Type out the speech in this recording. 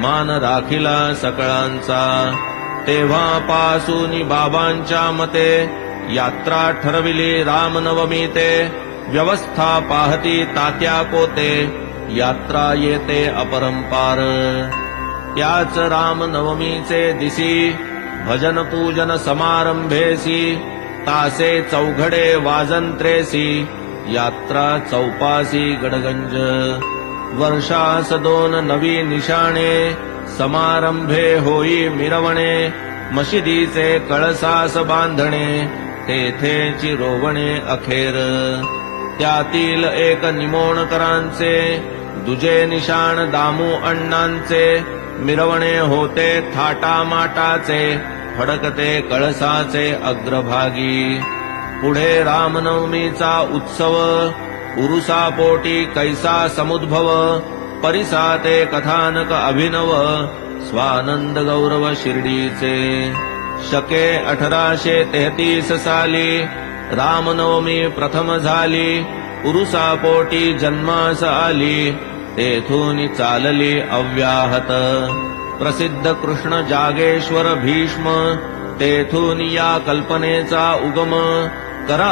मान राखिला सकळांचा। तेव्हापासून बाबांच्या मते यात्रा ठरविली रामनवमी ते। व्यवस्था पाहती तात्या कोते, यात्रा येते अपरंपार। त्याच रामनवमीचे दिसी भजन पूजन समारंभेसी। तासे चौघडे वाजंत्रेसी, यात्रा चौपासी गडगंज। वर्षास 2 नवी निशाणे, समारंभे होई मिरवणे। मशिदीचे कळसास बांधणे, तेथेची रोवणे अखेर। त्यातील एक निमोणकरांचे, दुजे निशाण दामू अण्णांचे। मिरवणे होते थाटामाटाचे, फडकते कळसाचे अग्रभागी। पुढे रामनवमीचा उत्सव, उरुसापोटी कैसा समुद्भव। परिसाते कथानक अभिनव, स्वानंद गौरव शिर्डीचे। शके 1833 साली, रामनवमी प्रथम झाली। उरुसापोटी जन्मास आली, तेथून चालली अव्याहत। प्रसिद्ध कृष्ण जागेश्वर भीष्म, तेथून या कल्पनेचा उगम। करा